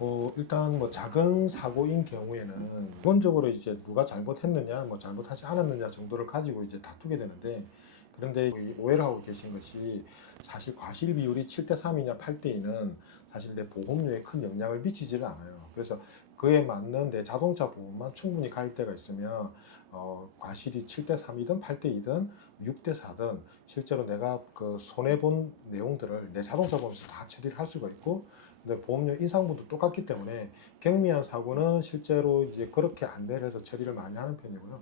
어, 일단 뭐 작은 사고인 경우에는 기본적으로 이제 누가 잘못했느냐, 뭐 잘못하지 않았느냐 정도를 가지고 이제 다투게 되는데 그런데 이 오해를 하고 계신 것이 사실 과실 비율이 7대 3이냐 8대 2는 사실 내 보험료에 큰 영향을 미치지를 않아요. 그래서 그에 맞는 내 자동차 보험만 충분히 가입대가 있으면 어, 과실이 7대 3이든 8대 2든 6대 4든 실제로 내가 그 손해 본 내용들을 내 자동차 보험에서 다 처리를 할 수가 있고 근데 보험료 인상분도 똑같기 때문에 경미한 사고는 실제로 이제 그렇게 안대를 해서 처리를 많이 하는 편이고요.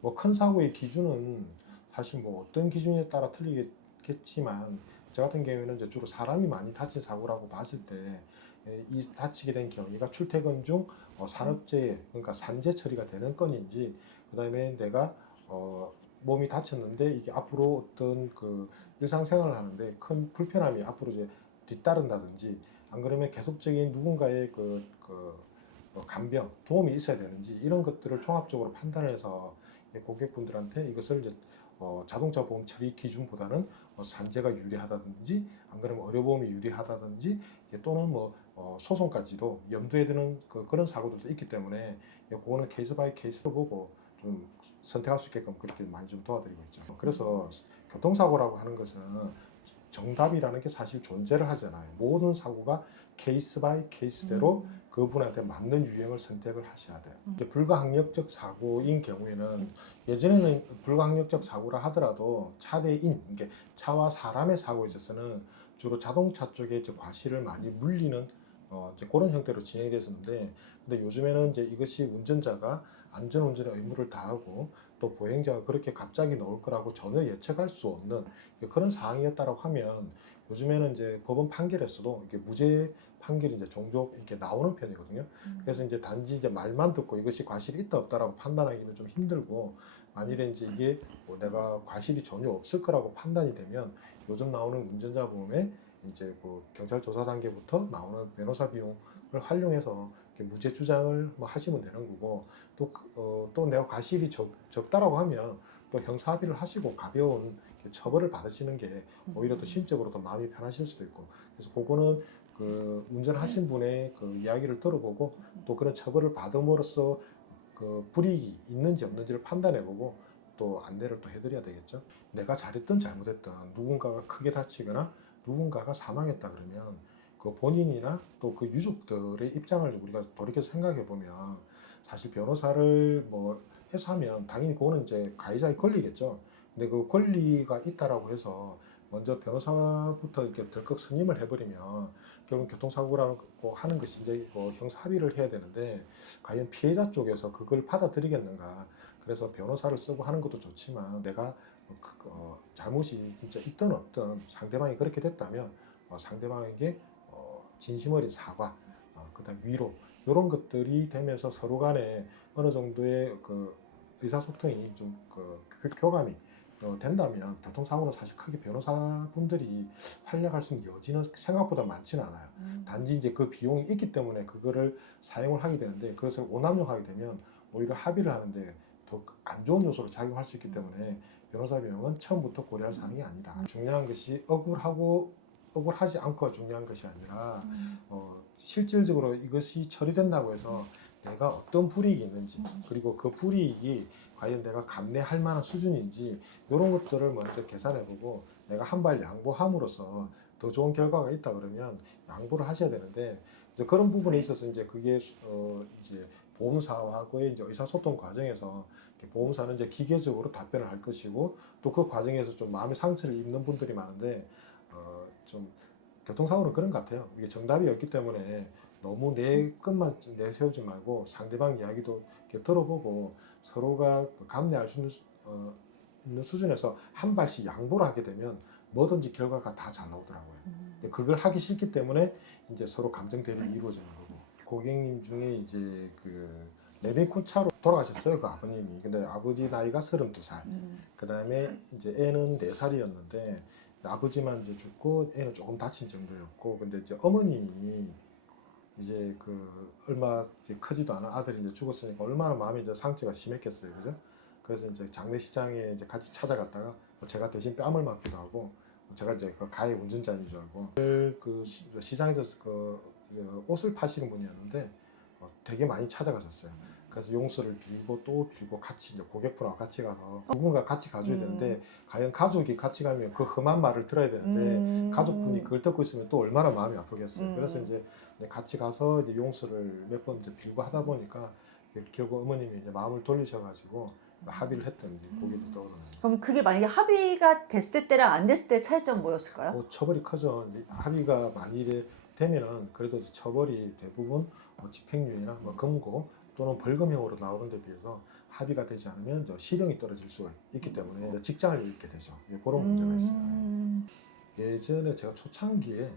뭐 큰 사고의 기준은 사실 뭐 어떤 기준에 따라 틀리겠지만 저 같은 경우에는 이제 주로 사람이 많이 다친 사고라고 봤을 때 이 다치게 된 경위가 출퇴근 중 어, 산업재해 그러니까 산재 처리가 되는 건인지 그다음에 내가 어, 몸이 다쳤는데 이게 앞으로 어떤 그 일상생활을 하는데 큰 불편함이 앞으로 이제 뒤따른다든지 안 그러면 계속적인 누군가의 그, 그 어, 간병 도움이 있어야 되는지 이런 것들을 종합적으로 판단해서 이 고객분들한테 이것을 이제 어, 자동차 보험 처리 기준보다는 어, 산재가 유리하다든지 안 그러면 의료보험이 유리하다든지 이게 또는 뭐 어, 소송까지도 염두에 두는 그, 그런 사고들도 있기 때문에 예, 그거는 케이스 바이 케이스로 보고 좀 선택할 수 있게끔 그렇게 많이 좀 도와드리고 있죠. 그래서 교통사고라고 하는 것은 정답이라는 게 사실 존재를 하잖아요. 모든 사고가 케이스 바이 케이스대로 그분한테 맞는 유형을 선택을 하셔야 돼요. 음. 불가항력적 사고인 경우에는 예전에는 불가항력적 사고라 하더라도 차대인, 이게 차와 사람의 사고에 있어서는 주로 자동차 쪽에 이제 과실을 많이 물리는 어, 이제 그런 형태로 진행됐었는데, 근데 요즘에는 이제 이것이 운전자가 안전운전의 의무를 다하고 또 보행자가 그렇게 갑자기 나올 거라고 전혀 예측할 수 없는 그런 상황이었다라고 하면 요즘에는 이제 법원 판결에서도 이렇게 무죄 판결이 이제 종종 이렇게 나오는 편이거든요. 음. 그래서 이제 단지 이제 말만 듣고 이것이 과실이 있다 없다라고 판단하기는 좀 힘들고 만일에 이제 이게 뭐 내가 과실이 전혀 없을 거라고 판단이 되면 요즘 나오는 운전자 보험에 이제 그 경찰 조사 단계부터 나오는 변호사 비용을 활용해서 무죄 주장을 뭐 하시면 되는 거고 또, 그- 어, 또 내가 과실이 적, 적다라고 하면 또 형사 합의를 하시고 가벼운 처벌을 받으시는 게 오히려 더 심적으로 더 마음이 편하실 수도 있고. 그래서 그거는 그 운전하신 분의 그 이야기를 들어보고 또 그런 처벌을 받음으로써 그 불이익이 있는지 없는지를 판단해보고 또 안내를 또 해드려야 되겠죠. 내가 잘했든 잘못했든 누군가가 크게 다치거나 누군가가 사망했다 그러면 그 본인이나 또 그 유족들의 입장을 우리가 돌이켜 생각해 보면 사실 변호사를 뭐 해서 하면 당연히 그거는 이제 가해자의 권리겠죠. 근데 그 권리가 있다라고 해서 먼저 변호사부터 이렇게 덜컥 승인을 해버리면 결국 교통사고라고 하는 것이 이제 뭐 형사 합의를 해야 되는데 과연 피해자 쪽에서 그걸 받아들이겠는가. 그래서 변호사를 쓰고 하는 것도 좋지만 내가 그, 어, 잘못이 진짜 있든 없든 상대방이 그렇게 됐다면 어, 상대방에게 어, 진심 어린 사과, 어, 그다음 위로 이런 것들이 되면서 서로 간에 어느 정도의 그 의사소통이 좀그 교감이 어, 된다면 교통사고는 사실 크게 변호사분들이 활약할 수 있는 여지는 생각보다 많지는 않아요. 음. 단지 이제 그 비용이 있기 때문에 그거를 사용을 하게 되는데 그것을 오남용하게 되면 오히려 합의를 하는데 더 안 좋은 요소로 작용할 수 있기 때문에 변호사 비용은 처음부터 고려할 사항이 아니다. 중요한 것이 억울하고 억울하지 않고가 중요한 것이 아니라 음. 어, 실질적으로 이것이 처리된다고 해서 내가 어떤 불이익이 있는지 그리고 그 불이익이 과연 내가 감내할 만한 수준인지 이런 것들을 먼저 계산해보고 내가 한 발 양보함으로써 더 좋은 결과가 있다 그러면 양보를 하셔야 되는데 이제 그런 부분에 있어서 이제 그게 어 이제 보험사하고의 이제 의사소통 과정에서 보험사는 이제 기계적으로 답변을 할 것이고 또 그 과정에서 좀 마음의 상처를 입는 분들이 많은데 어 좀 교통사고는 그런 것 같아요. 이게 정답이 없기 때문에 너무 내 것만 내세우지 말고 상대방 이야기도 이렇게 들어보고 서로가 그 감내할 수 있는, 어, 있는 수준에서 한 발씩 양보를 하게 되면 뭐든지 결과가 다 잘 나오더라고요. 음. 근데 그걸 하기 싫기 때문에 이제 서로 감정 대립이 이루어지는 거고 고객님 중에 이제 그 레베콘차로 돌아가셨어요 그 아버님이 근데 아버지 나이가 32살 음. 그 다음에 이제 애는 4살이었는데 아버지만 이제 죽고 애는 조금 다친 정도였고 근데 이제 어머님이 이제 그 얼마 크지도 않은 아들이 이제 죽었으니까 얼마나 마음이 이제 상처가 심했겠어요 그죠 그래서 이제 장례식장에 이제 같이 찾아갔다가 뭐 제가 대신 뺨을 맞기도 하고 제가 이제 그 가해 운전자인 줄 알고 그 시- 시장에서 그 어, 옷을 파시는 분이었는데 어, 되게 많이 찾아갔었어요. 그래서 용서를 빌고 또 빌고 같이 이제 고객분하고 같이 가서 누군가 같이 가줘야 음. 되는데 과연 가족이 같이 가면 그 험한 말을 들어야 되는데 음. 가족분이 그걸 듣고 있으면 또 얼마나 마음이 아프겠어요. 음. 그래서 이제 같이 가서 이제 용서를 몇 번 빌고 하다 보니까 결국 어머님이 이제 마음을 돌리셔가지고 합의를 했던 고기도 떠오르는. 그럼 그게 만약에 합의가 됐을 때랑 안 됐을 때 차이점 뭐였을까요? 뭐 처벌이. 이제 합의가 만일에 되면은 그래도 처벌이 대부분 뭐 집행유예나 뭐 금고 또는 벌금형으로 나오는 데 비해서 합의가 되지 않으면 저 실형이 떨어질 수가 있기 때문에 직장을 잃게 되죠. 예, 그런 문제가 있어요. 음. 예전에 제가 초창기에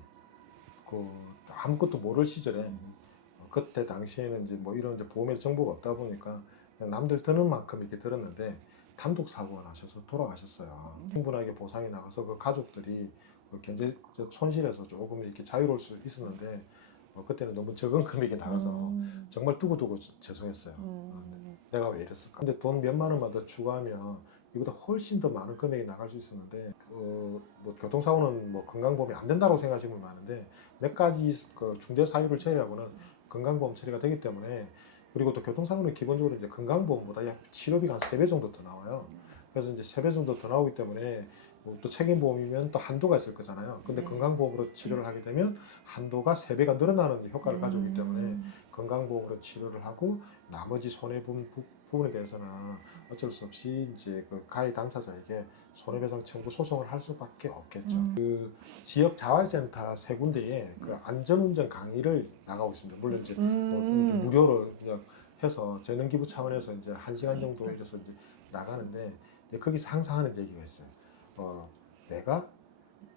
그 아무것도 모를 시절에 어, 그때 당시에는 이제 뭐 이런 이제 보험에 정보가 없다 보니까 남들 드는 만큼 이렇게 들었는데 단독 사고가 나셔서 돌아가셨어요. 충분하게 보상이 나가서 그 가족들이 그 경제적 손실에서 조금 이렇게 자유로울 수 있었는데 어, 그때는 너무 적은 금액이 나가서 음. 정말 두고두고 죄송했어요. 음. 내가 왜 이랬을까? 근데 돈 몇만 원만 더 추가하면 이보다 훨씬 더 많은 금액이 나갈 수 있었는데 그 뭐 교통사고는 뭐 건강보험이 안 된다고 생각하시는 분 많은데 몇 가지 그 중대 사유를 제외하고는 건강보험 처리가 되기 때문에 그리고 또 교통사고는 기본적으로 이제 건강보험보다 약 치료비가 한 세 배 정도 더 나와요. 그래서 이제 세 배 정도 더 나오기 때문에 뭐 또 책임보험이면 또 한도가 있을 거잖아요. 근데 네. 건강보험으로 치료를 하게 되면 한도가 세 배가 늘어나는 효과를 가지고 있기 때문에 음. 건강보험으로 치료를 하고 나머지 손해 부, 부, 부분에 대해서는 어쩔 수 없이 이제 그 가해 당사자에게 손해배상 청구 소송을 할 수밖에 없겠죠. 음. 그 지역 자활센터 세 군데에 그 안전운전 강의를 나가고 있습니다. 물론 이제 뭐 음. 무료로 그냥 해서 재능기부 차원에서 이제 한 시간 정도 이래서 이제 나가는데 거기서 항상 하는 얘기가 있어요. 어, 내가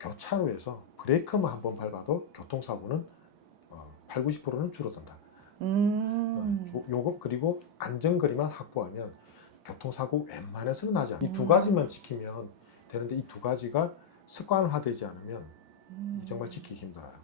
교차로에서 브레이크만 한 번 밟아도 교통사고는 어, 8, 90%는 줄어든다. 음. 요, 요거 그리고 안전거리만 확보하면 교통사고 웬만해서는 나지 않아. 이두 음. 가지만 지키면 되는데 이 두 가지가 습관화되지 않으면 음. 정말 지키기 힘들어요.